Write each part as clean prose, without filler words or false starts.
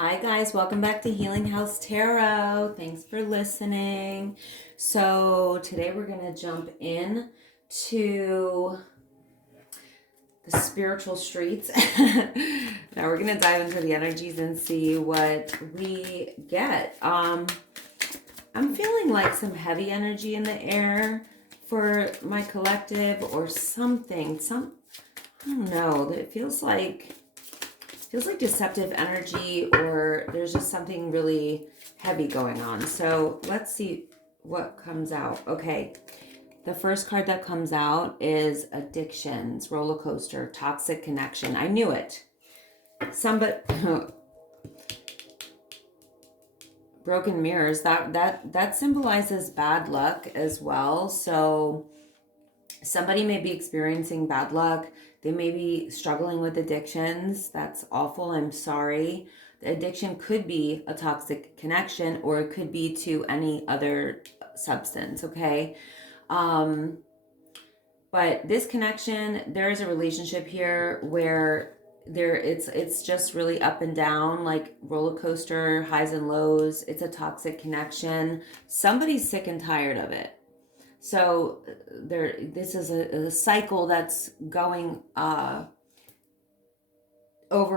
Hi guys, welcome back to Healing House Tarot. Thanks for listening. So today we're going to jump in to the spiritual streets. Now we're going to dive into the energies and see what we get. I'm feeling like some heavy energy in the air for my collective or something. I don't know. It feels like deceptive energy, or there's just something really heavy going on. So let's see what comes out. Okay, the first card that comes out is addictions, roller coaster, toxic connection. I knew it. Somebody broken mirrors, that symbolizes bad luck as well. So somebody may be experiencing bad luck. They may be struggling with addictions. That's awful. I'm sorry. The addiction could be a toxic connection, or it could be to any other substance, okay? But this connection, there is a relationship here where it's just really up and down, like roller coaster, highs and lows. It's a toxic connection. Somebody's sick and tired of it. So this is a cycle that's going over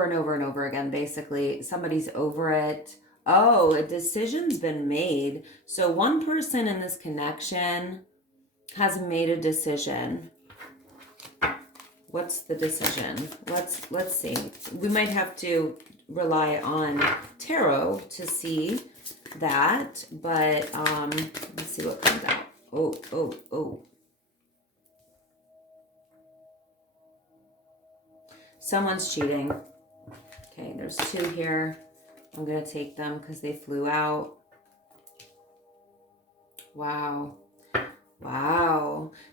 and over and over again. Basically, somebody's over it. Oh, a decision's been made. So one person in this connection has made a decision. What's the decision? Let's see. We might have to rely on tarot to see that, but let's see what comes out. Oh. Someone's cheating. Okay, there's two here. I'm going to take them because they flew out. Wow.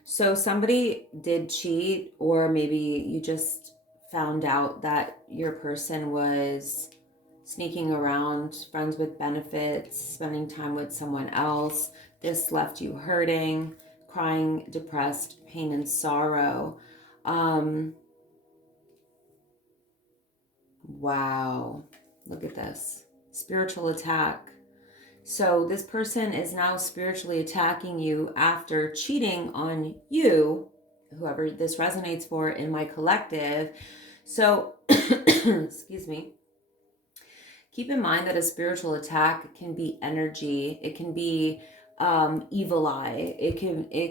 So somebody did cheat, or maybe you just found out that your person was sneaking around, friends with benefits, spending time with someone else. This left you hurting, crying, depressed, pain and sorrow. Wow. Look at this. Spiritual attack. So this person is now spiritually attacking you after cheating on you, whoever this resonates for in my collective. So, excuse me. Keep in mind that a spiritual attack can be energy. It can be evil eye. It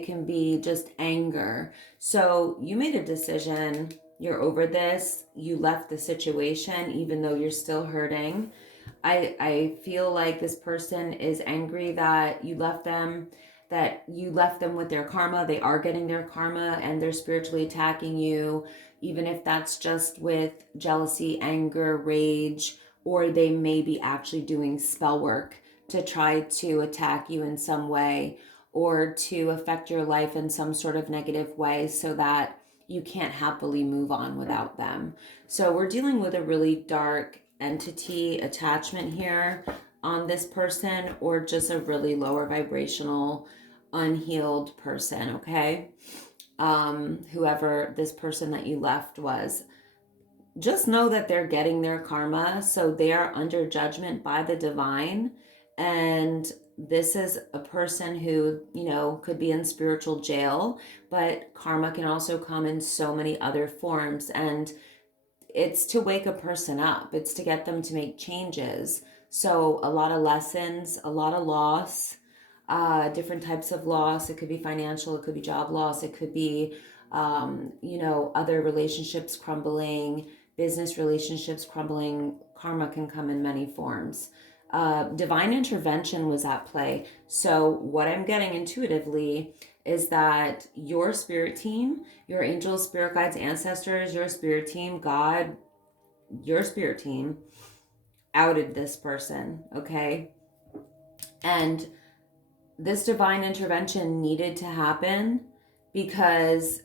can be just anger. So you made a decision. You're over this. You left the situation, even though you're still hurting. I feel like this person is angry that you left them, with their karma. They are getting their karma, and they're spiritually attacking you, even if that's just with jealousy, anger, rage, or they may be actually doing spell work to try to attack you in some way, or to affect your life in some sort of negative way so that you can't happily move on without them. So we're dealing with a really dark entity attachment here on this person, or just a really lower vibrational, unhealed person, okay? Whoever this person that you left was. Just know that they're getting their karma, so they are under judgment by the divine. And this is a person who, could be in spiritual jail, but karma can also come in so many other forms. And it's to wake a person up. It's to get them to make changes. So a lot of lessons, a lot of loss, different types of loss. It could be financial, it could be job loss, it could be, other relationships crumbling, business relationships crumbling. Karma can come in many forms. Divine intervention was at play. So what I'm getting intuitively is that your spirit team, your angels, spirit guides, ancestors, your spirit team, God, your spirit team outed this person, okay? And this divine intervention needed to happen because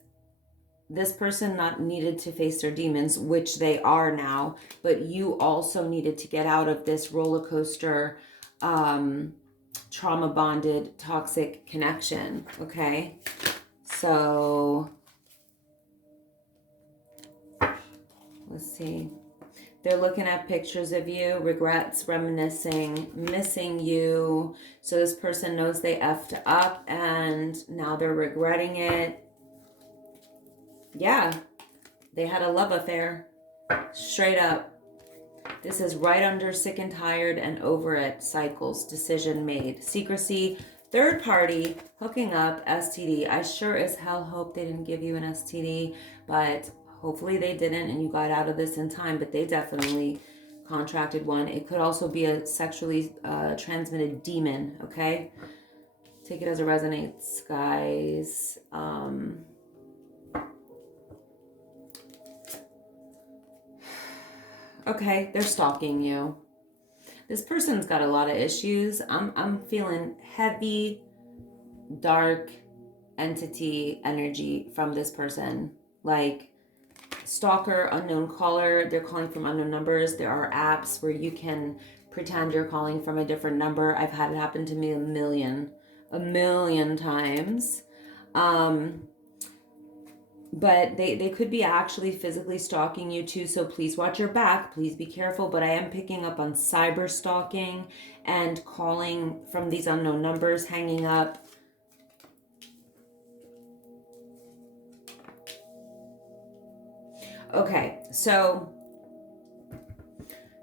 this person not needed to face their demons, which they are now, but you also needed to get out of this roller coaster, trauma bonded, toxic connection, okay? So let's see. They're looking at pictures of you, regrets, reminiscing, missing you. So this person knows they effed up and now they're regretting it. Yeah, they had a love affair. Straight up. This is right under sick and tired and over it. Cycles, decision made. Secrecy, third party, hooking up, STD. I sure as hell hope they didn't give you an STD, but hopefully they didn't and you got out of this in time, but they definitely contracted one. It could also be a sexually transmitted demon, okay? Take it as it resonates, guys. Okay, they're stalking you. This person's got a lot of issues. I'm feeling heavy, dark entity energy from this person. Like stalker, unknown caller. They're calling from unknown numbers. There are apps where you can pretend you're calling from a different number. I've had it happen to me a million times. But they could be actually physically stalking you too, so please watch your back, please be careful. But I am picking up on cyber stalking and calling from these unknown numbers, hanging up. Okay, so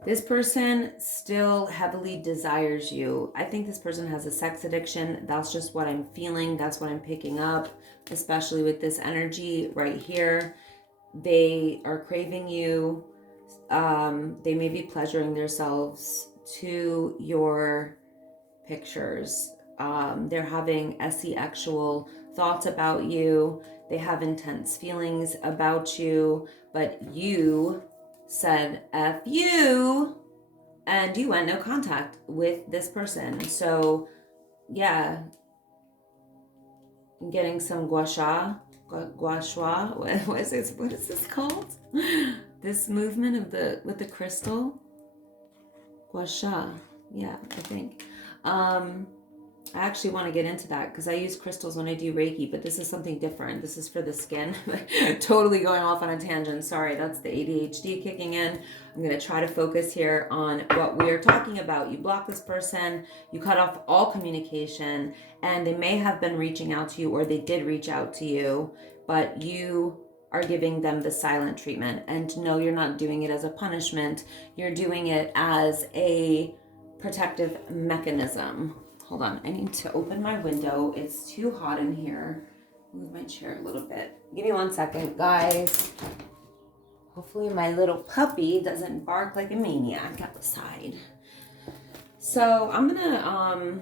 this person still heavily desires you. I think this person has a sex addiction. That's just what I'm feeling. That's what I'm picking up, especially with this energy right here. They are craving you. They may be pleasuring themselves to your pictures. They're having SE-actual thoughts about you. They have intense feelings about you, but you said F you, and you went no contact with this person. So yeah, I'm getting some gua sha, what is this called? This movement of with the crystal, gua sha, yeah, I think. I actually want to get into that because I use crystals when I do Reiki, but this is something different. This is for the skin. Totally going off on a tangent. Sorry, that's the ADHD kicking in. I'm going to try to focus here on what we are talking about. You block this person, you cut off all communication, and they may have been reaching out to you, or they did reach out to you, but you are giving them the silent treatment. And no, you're not doing it as a punishment. You're doing it as a protective mechanism. Hold on, I need to open my window. It's too hot in here. Move my chair a little bit. Give me 1 second, guys. Hopefully my little puppy doesn't bark like a maniac outside. So I'm gonna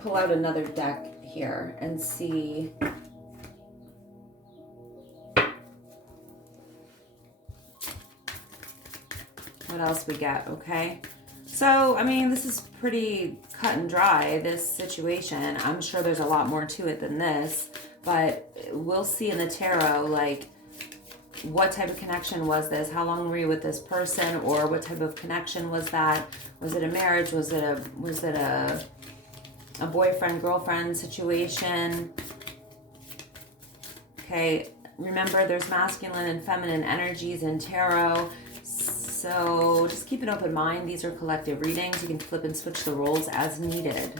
pull out another deck here and see what else we get, okay? So, I mean, this is pretty cut and dry, this situation. I'm sure there's a lot more to it than this, but we'll see in the tarot, like, what type of connection was this? How long were you with this person? Or what type of connection was that? Was it a marriage? Was it a boyfriend, girlfriend situation? Okay, remember there's masculine and feminine energies in tarot. So just keep an open mind. These are collective readings. You can flip and switch the roles as needed.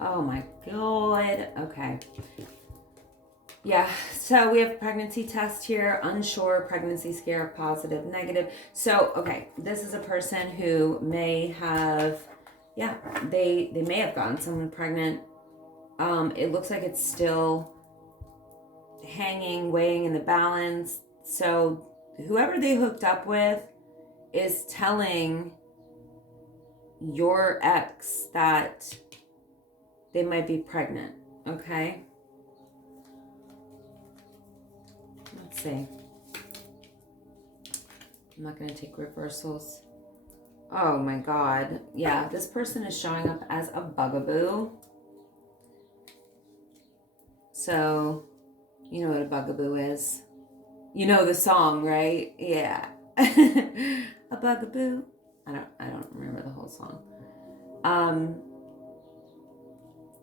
Oh my God. Okay. Yeah, so we have pregnancy test here, unsure, pregnancy scare, positive, negative. So, okay, this is a person who may have, yeah, they may have gotten someone pregnant. It looks like it's still hanging, weighing in the balance. So whoever they hooked up with is telling your ex that they might be pregnant, okay? Let's see. I'm not going to take reversals. Oh my God. Yeah, this person is showing up as a bugaboo. So, you know what a bugaboo is. You know the song, right? Yeah. A bugaboo. I don't remember the whole song.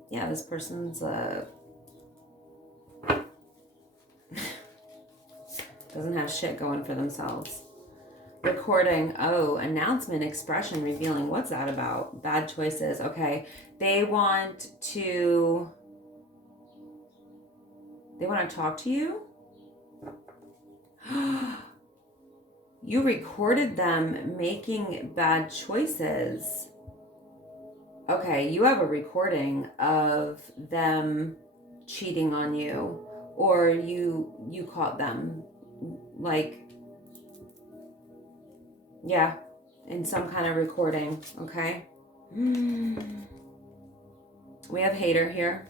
Yeah, this person's Doesn't have shit going for themselves. Recording. Oh, announcement, expression, revealing. What's that about? Bad choices. Okay. They want to talk to you. You recorded them making bad choices. Okay, you have a recording of them cheating on you, or you caught them, like, yeah, in some kind of recording, okay? We have hater here.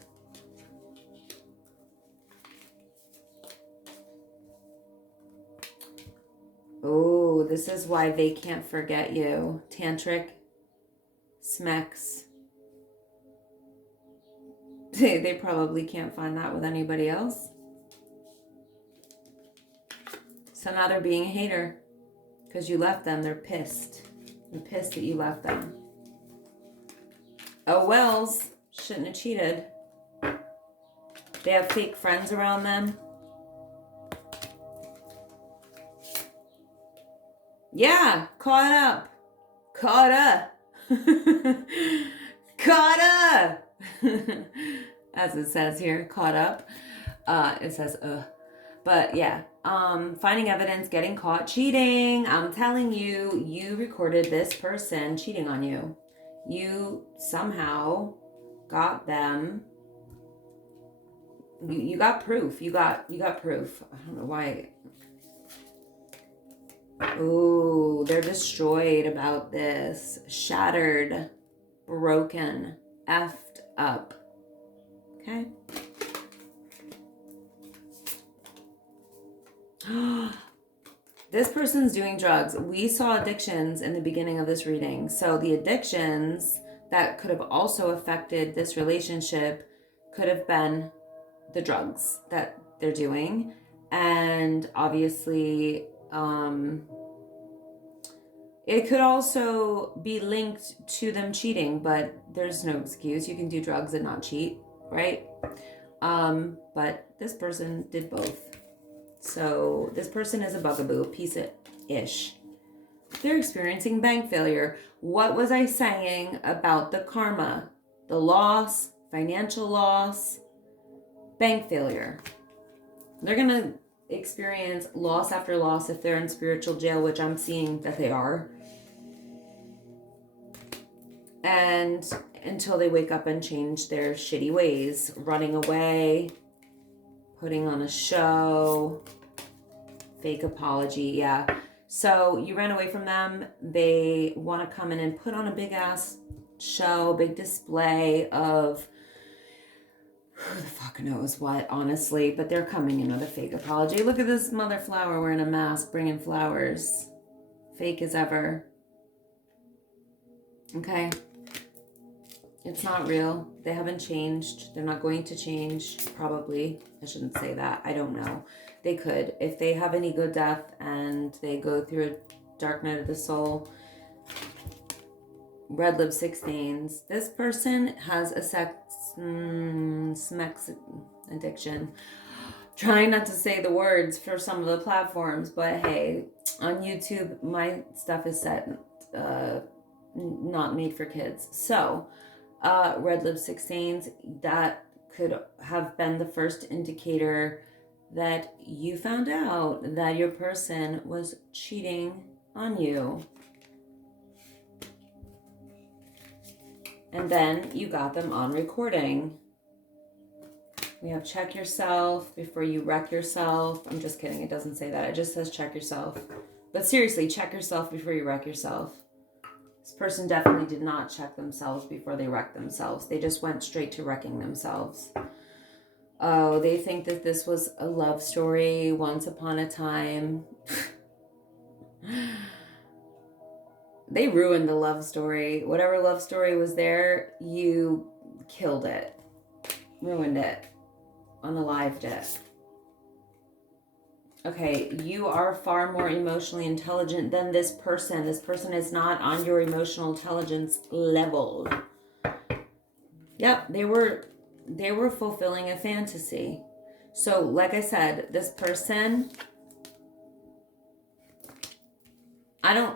Oh, this is why they can't forget you. Tantric Smex. They probably can't find that with anybody else. So now they're being a hater because you left them. They're pissed. They're pissed that you left them. Oh, wells. Shouldn't have cheated. They have fake friends around them. Yeah, caught up. Caught up. Caught up. As it says here, caught up. It says, but yeah, finding evidence, getting caught cheating. I'm telling you, you recorded this person cheating on you. You somehow got them. You got proof. You got proof. I don't know why. Ooh, they're destroyed about this. Shattered, broken, effed up. Okay. This person's doing drugs. We saw addictions in the beginning of this reading. So the addictions that could have also affected this relationship could have been the drugs that they're doing. And obviously, it could also be linked to them cheating, but there's no excuse. You can do drugs and not cheat, right? But this person did both. So this person is a bugaboo, piece-ish. They're experiencing bank failure. What was I saying about the karma? The loss, financial loss, bank failure. They're going to experience loss after loss if they're in spiritual jail, which I'm seeing that they are. And until they wake up and change their shitty ways, running away, putting on a show, fake apology, yeah. So you ran away from them. They want to come in and put on a big ass show, big display of who the fuck knows what, honestly, but they're coming in with a fake apology. Look at this mother flower wearing a mask, bringing flowers. Fake as ever. Okay. It's not real. They haven't changed. They're not going to change, probably. I shouldn't say that. I don't know. They could. If they have an ego death and they go through a dark night of the soul, red lipstick stains. This person has a smex addiction. Trying not to say the words for some of the platforms, but hey, on YouTube, my stuff is set, not made for kids. So, red lipstick stains, that could have been the first indicator that you found out that your person was cheating on you. And then you got them on recording. We have check yourself before you wreck yourself. I'm just kidding. It doesn't say that. It just says check yourself. But seriously, check yourself before you wreck yourself. This person definitely did not check themselves before they wrecked themselves. They just went straight to wrecking themselves. Oh, they think that this was a love story once upon a time. They ruined the love story. Whatever love story was there, you killed it. Ruined it. Unalived it. Okay, you are far more emotionally intelligent than this person. This person is not on your emotional intelligence level. Yep, they were fulfilling a fantasy. So like I said, this person,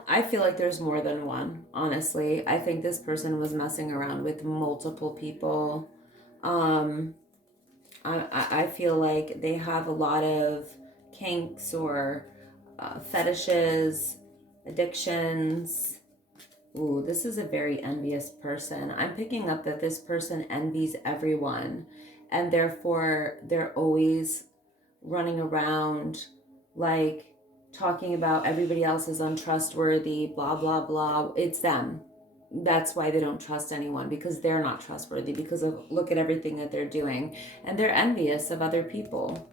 I feel like there's more than one, honestly. I think this person was messing around with multiple people. I feel like they have a lot of kinks or fetishes, addictions. Ooh, this is a very envious person. I'm picking up that this person envies everyone, and therefore they're always running around like talking about everybody else is untrustworthy, blah, blah, blah. It's them. That's why they don't trust anyone, because they're not trustworthy, because of look at everything that they're doing, and they're envious of other people.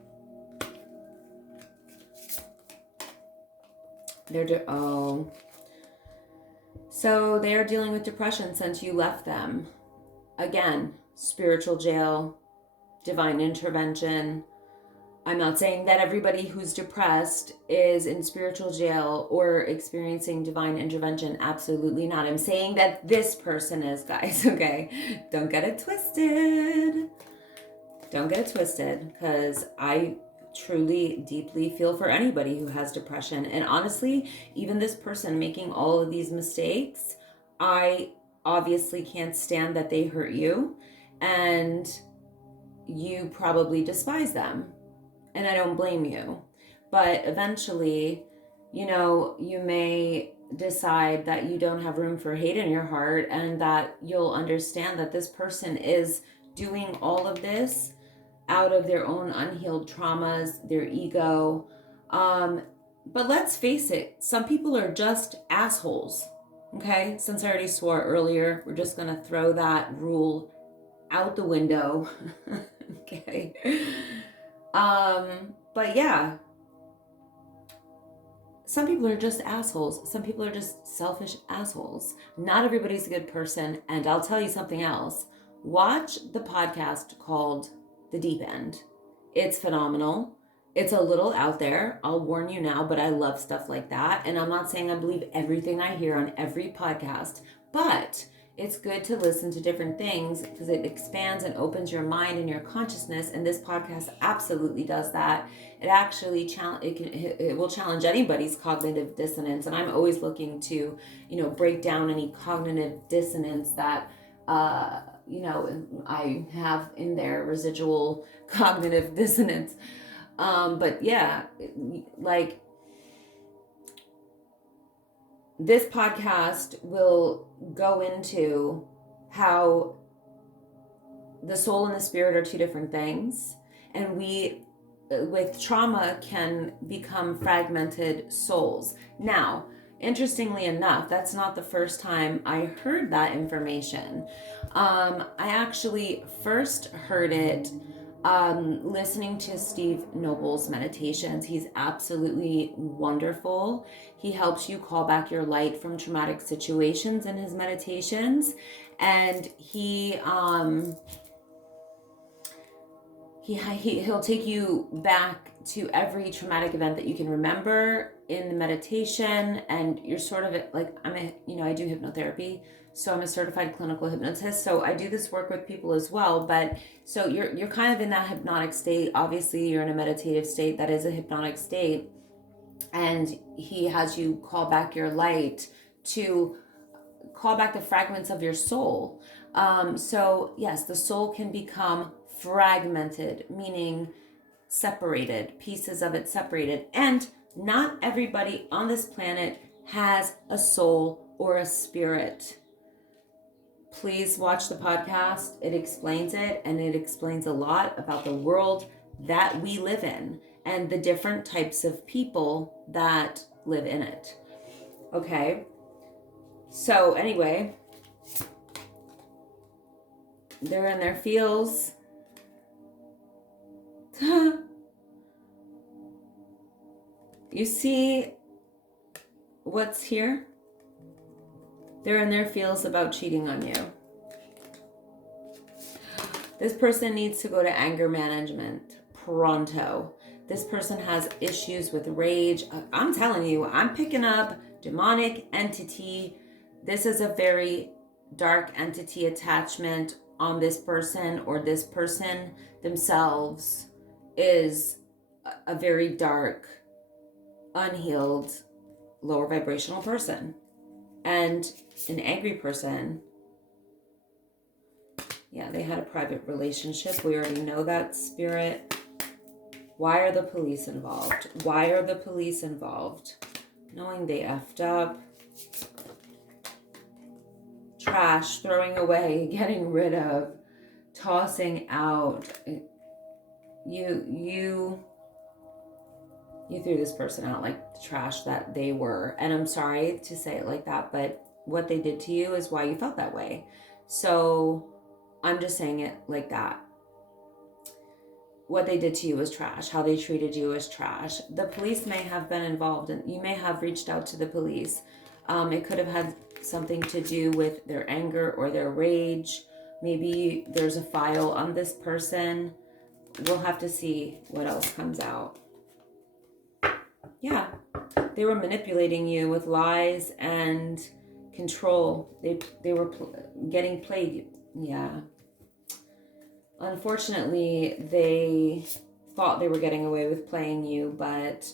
So they are dealing with depression since you left them. Again, spiritual jail, divine intervention. I'm not saying that everybody who's depressed is in spiritual jail or experiencing divine intervention. Absolutely not. I'm saying that this person is, guys, okay? Don't get it twisted. Don't get it twisted, because I truly, deeply feel for anybody who has depression. And honestly, even this person making all of these mistakes, I obviously can't stand that they hurt you, and you probably despise them. And I don't blame you. But eventually, you know, you may decide that you don't have room for hate in your heart, and that you'll understand that this person is doing all of this out of their own unhealed traumas, their ego. But let's face it, some people are just assholes. Okay? Since I already swore earlier, we're just going to throw that rule out the window. Okay? But yeah, some people are just assholes. Some people are just selfish assholes. Not everybody's a good person. And I'll tell you something else. Watch the podcast called The Deep End. It's phenomenal. It's a little out there. I'll warn you now, but I love stuff like that. And I'm not saying I believe everything I hear on every podcast, but it's good to listen to different things, because it expands and opens your mind and your consciousness. And this podcast absolutely does that. It actually it will challenge anybody's cognitive dissonance. And I'm always looking to, break down any cognitive dissonance that, I have in there, residual cognitive dissonance. But yeah, like, this podcast will go into how the soul and the spirit are two different things. And we, with trauma, can become fragmented souls. Now, interestingly enough, that's not the first time I heard that information. I actually first heard it listening to Steve Noble's meditations. He's absolutely wonderful. He helps you call back your light from traumatic situations in his meditations. And he'll take you back to every traumatic event that you can remember in the meditation. And you're sort of like, I do hypnotherapy. So I'm a certified clinical hypnotist. So I do this work with people as well. But so you're kind of in that hypnotic state. Obviously, you're in a meditative state that is a hypnotic state. And he has you call back your light to call back the fragments of your soul. So yes, the soul can become fragmented, meaning separated, pieces of it separated. And not everybody on this planet has a soul or a spirit. Please watch the podcast. It explains it, and it explains a lot about the world that we live in and the different types of people that live in it. Okay. So anyway, they're in their feels. You see what's here? They're in their feels about cheating on you. This person needs to go to anger management pronto. This person has issues with rage. I'm telling you, I'm picking up demonic entity. This is a very dark entity attachment on this person, or this person themselves is a very dark, unhealed, lower vibrational person. And an angry person, yeah, they had a private relationship. We already know that, Spirit. Why are the police involved? Why are the police involved? Knowing they effed up. Trash, throwing away, getting rid of, tossing out. You threw this person out like the trash that they were. And I'm sorry to say it like that, but what they did to you is why you felt that way. So I'm just saying it like that. What they did to you was trash. How they treated you was trash. The police may have been involved, and you may have reached out to the police. It could have had something to do with their anger or their rage. Maybe there's a file on this person. We'll have to see what else comes out. Yeah, they were manipulating you with lies and control. They were getting played. Yeah. Unfortunately, they thought they were getting away with playing you, but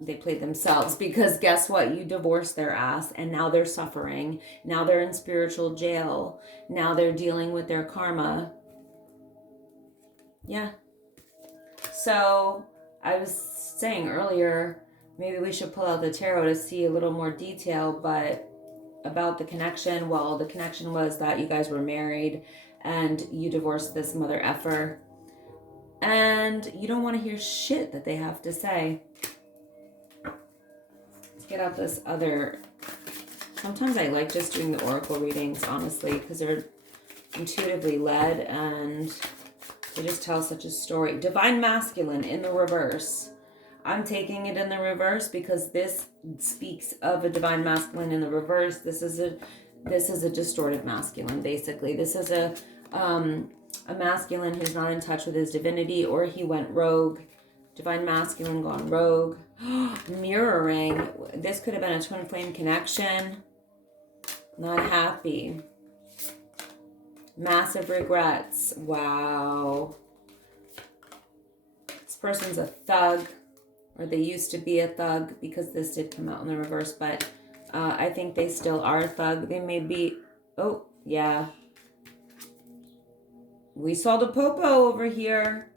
they played themselves, because guess what? You divorced their ass, and now they're suffering. Now they're in spiritual jail. Now they're dealing with their karma. Yeah. So I was saying earlier, maybe we should pull out the tarot to see a little more detail, but about the connection, well, the connection was that you guys were married and you divorced this mother effer, and you don't want to hear shit that they have to say. Let's get out this other. Sometimes I like just doing the oracle readings, honestly, because they're intuitively led and they just tell such a story. Divine Masculine in the reverse. I'm taking it in the reverse because this speaks of a divine masculine in the reverse. This is a distorted masculine, basically. This is a masculine who's not in touch with his divinity, or he went rogue. Divine masculine gone rogue. Mirroring. This could have been a twin flame connection. Not happy. Massive regrets. Wow. This person's a thug, or they used to be a thug, because this did come out in the reverse, but I think they still are a thug. They may be, oh, yeah. We saw the popo over here.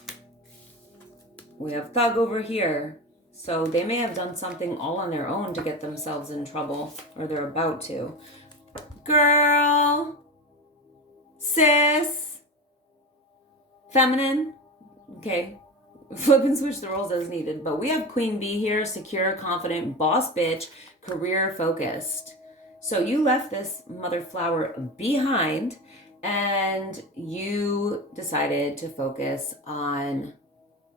We have thug over here. So they may have done something all on their own to get themselves in trouble, or they're about to. Girl. Sis. Feminine. Okay. Flip and switch the roles as needed. But we have Queen Bee here, secure, confident, boss bitch, career focused. So you left this mother flower behind and you decided to focus on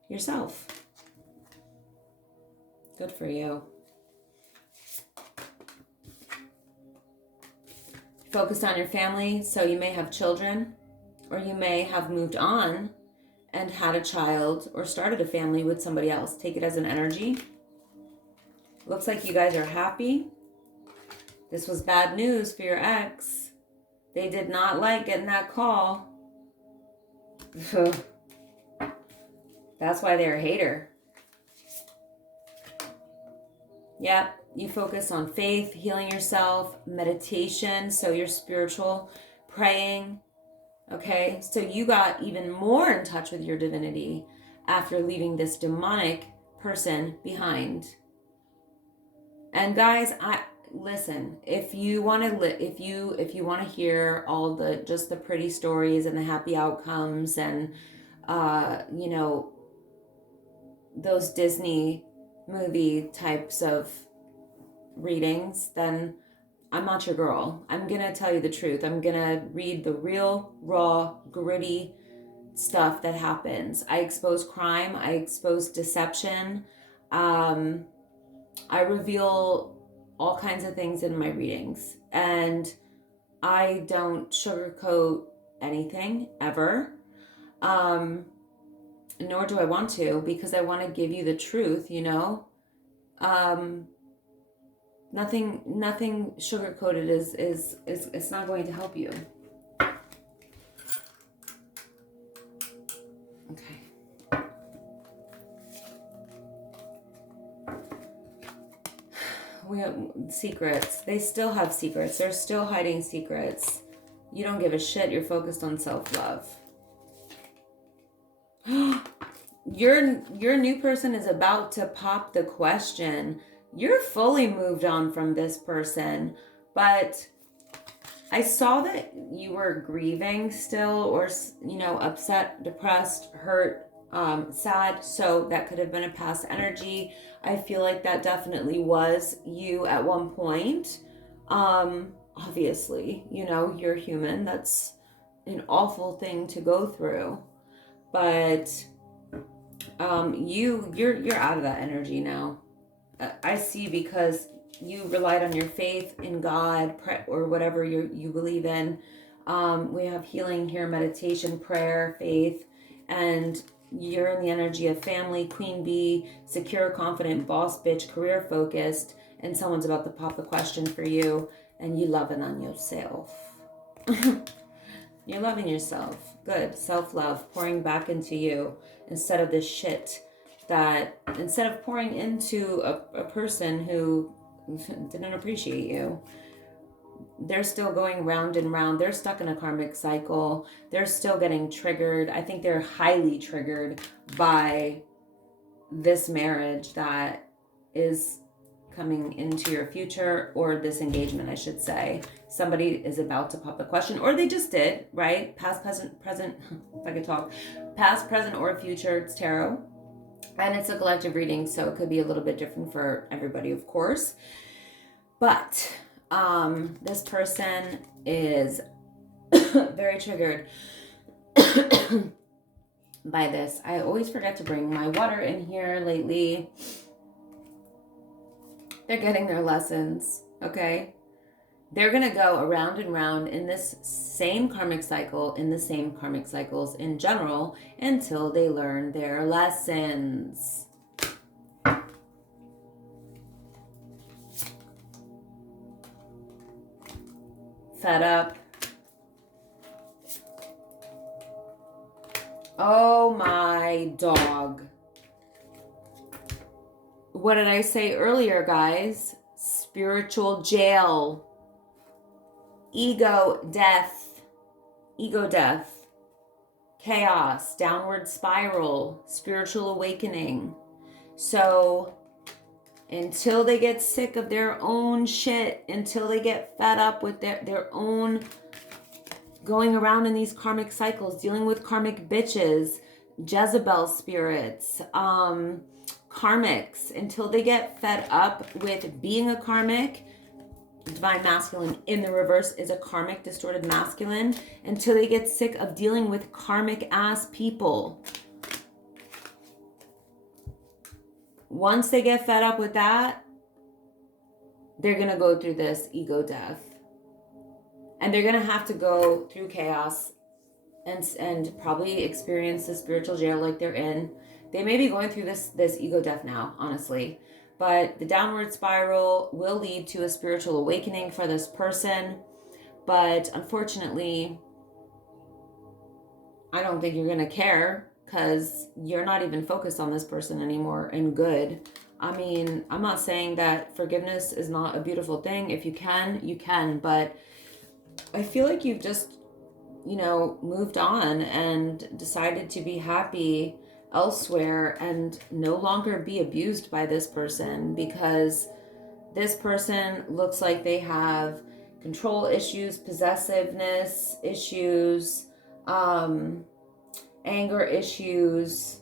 yourself. Good for you. Focus on your family. So you may have children, or you may have moved on and had a child or started a family with somebody else. Take it as an energy. Looks like you guys are happy. This was bad news for your ex. They did not like getting that call. That's why they're a hater. Yep, you focus on faith, healing yourself, meditation, so you're spiritual, praying. Okay, so you got even more in touch with your divinity after leaving this demonic person behind. And guys, listen. If you want to, if you want to hear all the just the pretty stories and the happy outcomes and you know, those Disney movie types of readings, then I'm not your girl. I'm going to tell you the truth. I'm going to read the real, raw, gritty stuff that happens. I expose crime. I expose deception. I reveal all kinds of things in my readings. And I don't sugarcoat anything, ever. Nor do I want to, because I want to give you the truth, you know? Nothing sugar-coated is it's not going to help you. Okay. we have secrets. They still have secrets. They're still hiding secrets. You don't give a shit. You're focused on self-love. Your new person is about to pop the question. You're fully moved on from this person, but I saw that you were grieving still, or, you know, upset, depressed, hurt, sad. So that could have been a past energy. I feel like that definitely was you at one point. Obviously, you know, you're human. That's an awful thing to go through. But you're out of that energy now. I see, because you relied on your faith in God, or whatever you believe in. We have healing here, meditation, prayer, faith, and you're in the energy of family, queen bee, secure, confident, boss bitch, career focused, and someone's about to pop a question for you, and you loving on yourself. You're loving yourself. Good. Self-love, pouring back into you instead of this shit instead of pouring into a person who didn't appreciate you. They're still going round and round. They're stuck in a karmic cycle. They're still getting triggered. I think they're highly triggered by this marriage that is coming into your future, or this engagement, I should say. Somebody is about to pop a question, or they just did, right? Past, present, if I could talk. Past, present, or future. It's tarot. And it's a collective reading, so it could be a little bit different for everybody, of course. But this person is very triggered by this. I always forget to bring my water in here lately. They're getting their lessons, okay? They're going to go around and round in this same karmic cycle, in the same karmic cycles in general, until they learn their lessons. Fed up. Oh my dog. What did I say earlier, guys? Spiritual jail. Ego death, chaos, downward spiral, spiritual awakening. So until they get sick of their own shit, until they get fed up with their own going around in these karmic cycles, dealing with karmic bitches, Jezebel spirits, karmics, until they get fed up with being a karmic. Divine masculine in the reverse is a karmic distorted masculine, until they get sick of dealing with karmic ass people. Once they get fed up with that, they're going to go through this ego death. And they're going to have to go through chaos and probably experience the spiritual jail like they're in. They may be going through this ego death now, honestly. But the downward spiral will lead to a spiritual awakening for this person. But unfortunately, I don't think you're going to care, because you're not even focused on this person anymore and good. I mean, I'm not saying that forgiveness is not a beautiful thing. If you can, you can. But I feel like you've just, you know, moved on and decided to be happy elsewhere and no longer be abused by this person, because this person looks like they have control issues, possessiveness issues, anger issues,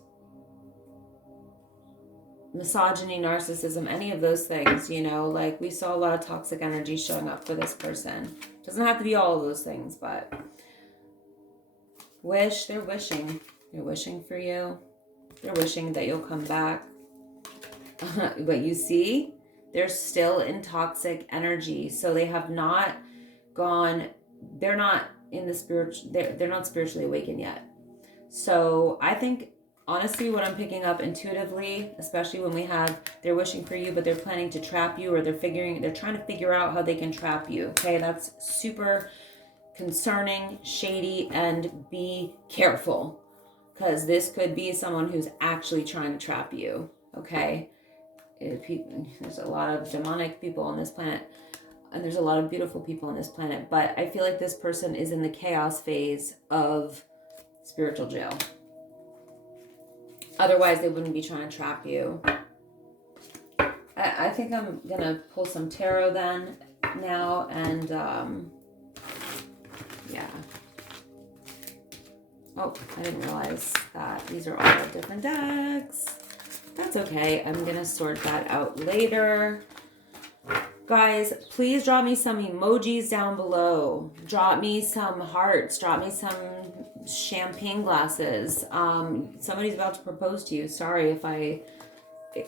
misogyny, narcissism, any of those things, you know, like we saw a lot of toxic energy showing up for this person. Doesn't have to be all of those things, but they're wishing for you. They're wishing that you'll come back. But you see, they're still in toxic energy. So they have not gone, they're not in the spiritual, they're not spiritually awakened yet. So I think, honestly, what I'm picking up intuitively, especially when we have, they're wishing for you, but they're planning to trap you, or they're trying to figure out how they can trap you. Okay, that's super concerning, shady, and be careful. Because this could be someone who's actually trying to trap you, okay? There's a lot of demonic people on this planet, and there's a lot of beautiful people on this planet, but I feel like this person is in the chaos phase of spiritual jail. Otherwise, they wouldn't be trying to trap you. I think I'm going to pull some tarot then now, and yeah. Oh, I didn't realize that these are all different decks. That's okay. I'm going to sort that out later. Guys, please drop me some emojis down below. Drop me some hearts. Drop me some champagne glasses. Somebody's about to propose to you. Sorry if I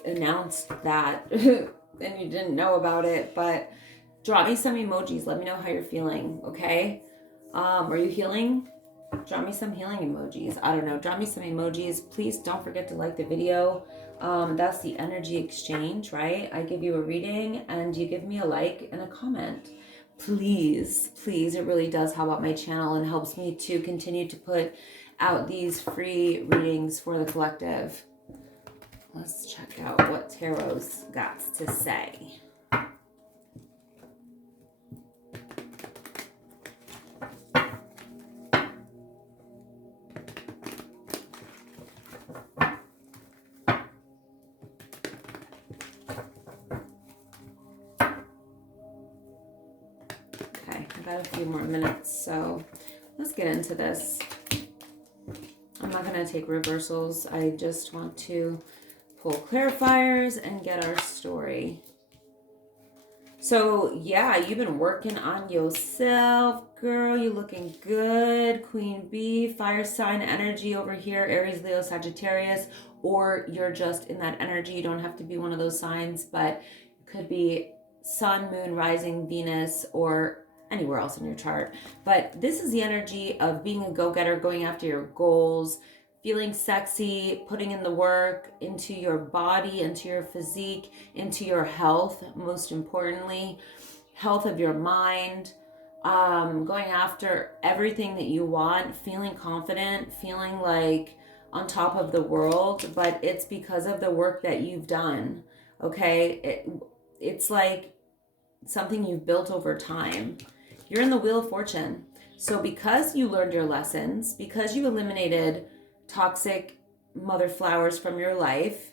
announced that and you didn't know about it, but drop me some emojis. Let me know how you're feeling, okay? Are you healing? Drop me some healing emojis. I don't know. Drop me some emojis. Please don't forget to like the video. That's the energy exchange, right? I give you a reading and you give me a like and a comment. Please, please. It really does help out my channel and helps me to continue to put out these free readings for the collective. Let's check out what Tarot's got to say. A few more minutes, so let's get into this. I'm not going to take reversals. I just want to pull clarifiers and get our story. So yeah, you've been working on yourself, girl. You're looking good. Queen Bee, fire sign energy over here, Aries, Leo, Sagittarius, or you're just in that energy. You don't have to be one of those signs, but it could be Sun, Moon, Rising, Venus, or anywhere else in your chart. But this is the energy of being a go-getter, going after your goals, feeling sexy, putting in the work into your body, into your physique, into your health, most importantly, health of your mind, going after everything that you want, feeling confident, feeling like on top of the world, but it's because of the work that you've done, okay? It's like something you've built over time. You're in the Wheel of Fortune. So because you learned your lessons, because you eliminated toxic mother flowers from your life,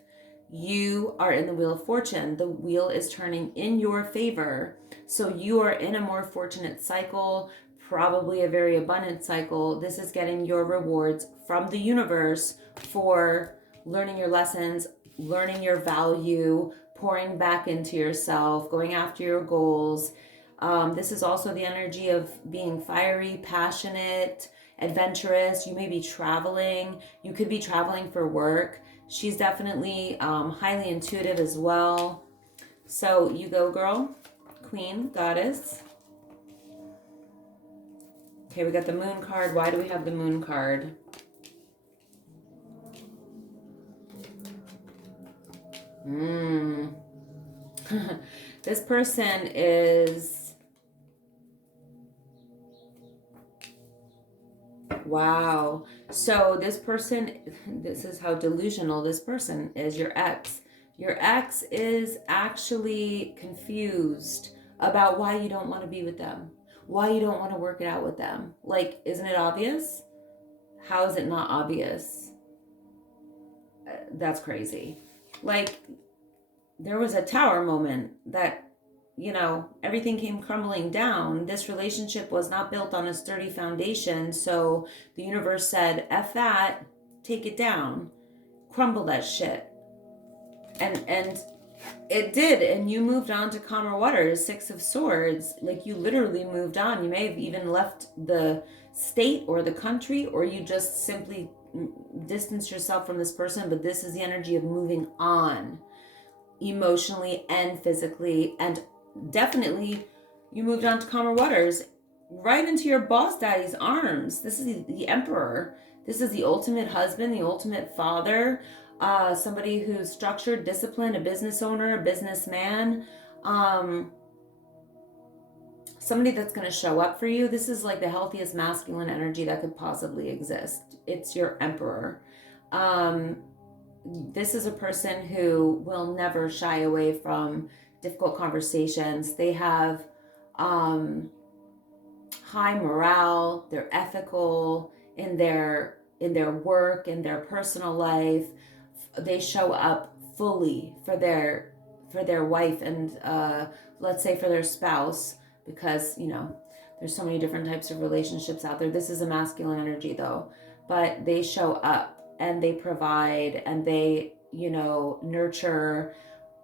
you are in the Wheel of Fortune. The wheel is turning in your favor. So you are in a more fortunate cycle, probably a very abundant cycle. This is getting your rewards from the universe for learning your lessons, learning your value, pouring back into yourself, going after your goals. This is also the energy of being fiery, passionate, adventurous. You may be traveling. You could be traveling for work. She's definitely highly intuitive as well. So you go, girl, queen, goddess. Okay, we got the moon card. Why do we have the moon card? This person is... Wow. So this person, this is how delusional this person is, your ex. Your ex is actually confused about why you don't want to be with them, why you don't want to work it out with them. Like, isn't it obvious? How is it not obvious? That's crazy. Like, there was a tower moment that, you know, everything came crumbling down. This relationship was not built on a sturdy foundation. So the universe said, F that, take it down, crumble that shit. And it did. And you moved on to calmer waters, 6 of Swords. Like, you literally moved on. You may have even left the state or the country, or you just simply distanced yourself from this person. But this is the energy of moving on, emotionally and physically, and definitely you moved on to calmer waters, right into your boss daddy's arms. This is the Emperor. This is the ultimate husband, the ultimate father, somebody who's structured, disciplined, a business owner, a businessman, somebody that's going to show up for you. This is like the healthiest masculine energy that could possibly exist. It's your Emperor. this is a person who will never shy away from difficult conversations. They have high morale. They're ethical in their work, in their personal life. They show up fully for their wife and let's say for their spouse, because you know there's so many different types of relationships out there. This is a masculine energy though, but they show up and they provide and they, you know, nurture.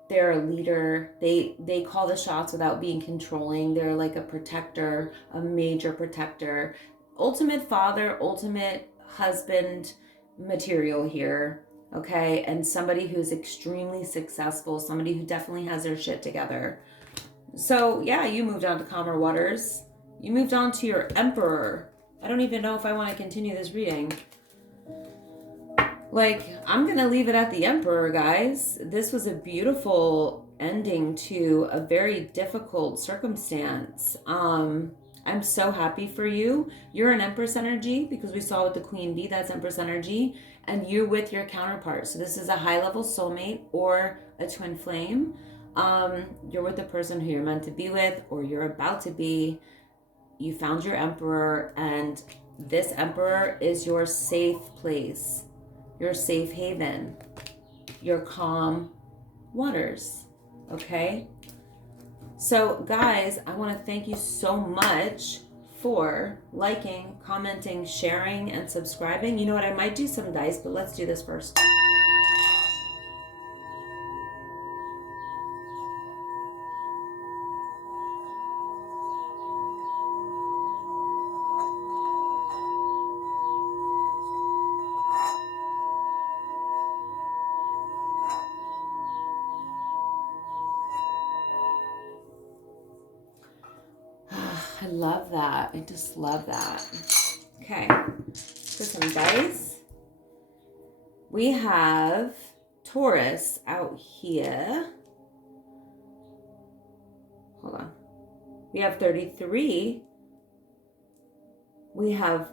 They're a leader. They call the shots without being controlling. They're like a protector, a major protector, ultimate father, ultimate husband material here. Okay, and somebody who's extremely successful, somebody who definitely has their shit together. So yeah, you moved on to calmer waters. You moved on to your Emperor. I don't even know if I want to continue this reading. Like, I'm going to leave it at the Emperor, guys. This was a beautiful ending to a very difficult circumstance. I'm so happy for you. You're an Empress energy because we saw with the Queen Bee, that's Empress energy. And you're with your counterpart. So this is a high-level soulmate or a twin flame. You're with the person who you're meant to be with or you're about to be. You found your Emperor, and this Emperor is your safe place, your safe haven, your calm waters, okay? So guys, I want to thank you so much for liking, commenting, sharing, and subscribing. You know what? I might do some dice, but let's do this first. I love that. I just love that. Okay, for some dice. We have Taurus out here. Hold on. We have 33. We have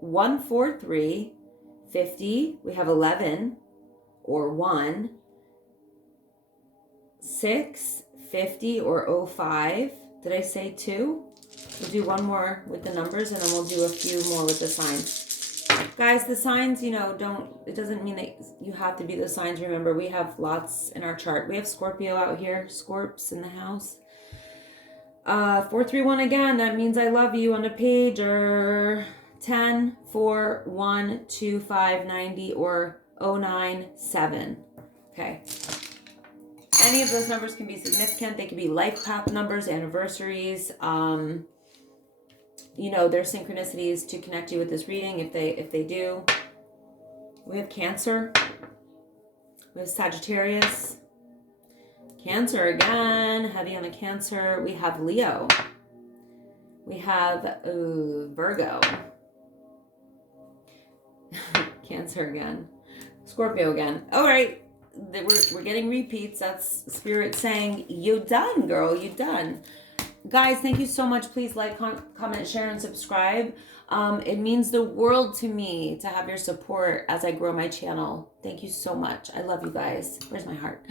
1, 4, 3, 50. We have 11 or 1, 6, 50 or 05. Did I say 2? We'll do one more with the numbers and then we'll do a few more with the signs. Guys, the signs, you know, it doesn't mean that you have to be the signs. Remember, we have lots in our chart. We have Scorpio out here, Scorps in the house. 431 again, that means I love you on the page, or 10, 4, 1, 2, 5, 90, or 097. Okay. Any of those numbers can be significant. They can be life path numbers, anniversaries. You know, there's synchronicities to connect you with this reading if they do. We have Cancer. We have Sagittarius. Cancer again, heavy on the Cancer. We have Leo. We have Virgo. Cancer again. Scorpio again. All right. We're getting repeats. That's Spirit saying, you done, girl, you done. Guys, thank you so much. Please like, comment, share, and subscribe. It means the world to me to have your support as I grow my channel. Thank you so much. I love you guys. Where's my heart?